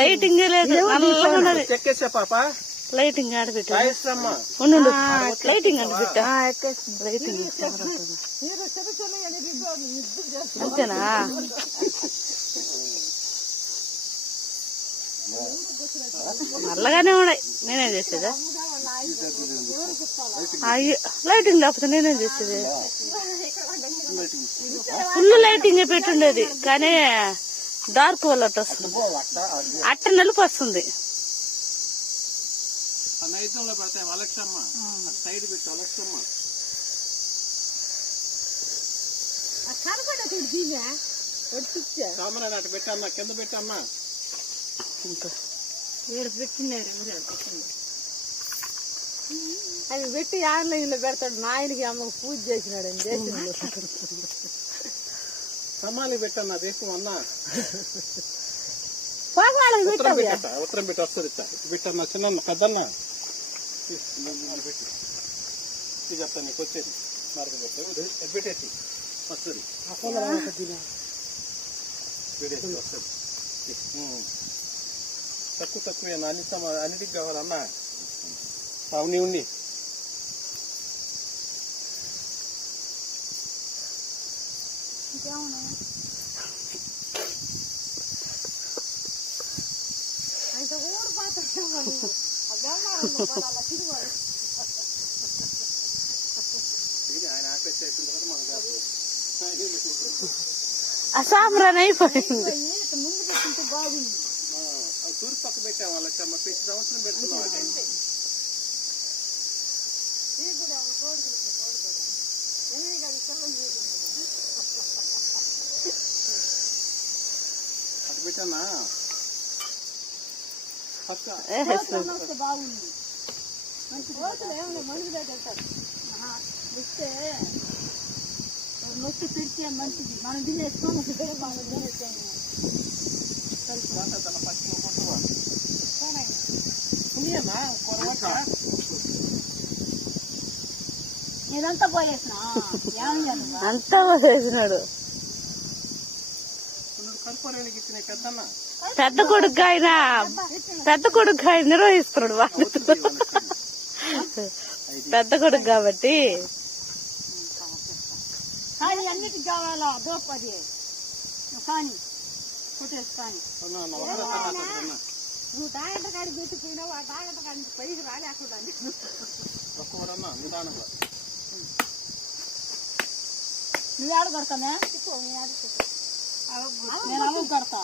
Lighting లేదు, ఎక్కేసా పాప. Lighting ఆడబెట్టా ఉండు, లైటింగ్ ఆడబెట్టా. లైటింగ్ అంతేనా? నల్లగానే ఉన్నాయి, నేనేం చేసేదా? లైటింగ్ లేకపోతే నేనేం చేసేది? ఫుల్ లైటింగ్ పెట్టుండేది కానీ డార్క్ వల్ల వస్తుంది, అట్ట నలుపు వస్తుంది. పెట్టమ్మా, కింద పెట్టమ్మా. అవి పెట్టి ఆన్లైన్ లో పెడతాడు. నాయనకి అమ్మకు పూజ చేసినాడు చేసిన సమాలి పెట్టన్నా దేశం అన్నా. ఉత్తరం పెట్టి వస్తుంది పెట్టన్నా. చిన్న పెద్దన్నా చెప్తాను నీకు వచ్చేది మార్కెట్ పెట్టేసి వస్తుంది. వస్తుంది తక్కువ అన్నిటికి కావాలన్నా. అవుని ఉండి అసాంబ్రాన్ అయిపోయింది. తూర్పు పక్క పెట్టాం వాళ్ళకి ప్రతి సంవత్సరం పెడుతున్నాం. అటు పెట్టానా బాగుంది. నొక్కి పెడితే మంచిది. మనం తినేసుకో ఇదంతా పోయేసిన అంతా పోసేసినాడు. పెద్ద కొడుకు ఆయన నిర్వహిస్తున్నాడు వాళ్ళు. పెద్ద కొడుకు కాబట్టి కానీ అన్నిటికి కావాలా దోపది కానీ కొట్టేసి కానీ నువ్వు తాగట కాడికి పెట్టిపోయినావు. ఆ తాగట కాడి పైకి రాలేకుండా నువ్వు ఆడ కడతానే నేను అమ్మ కడతా.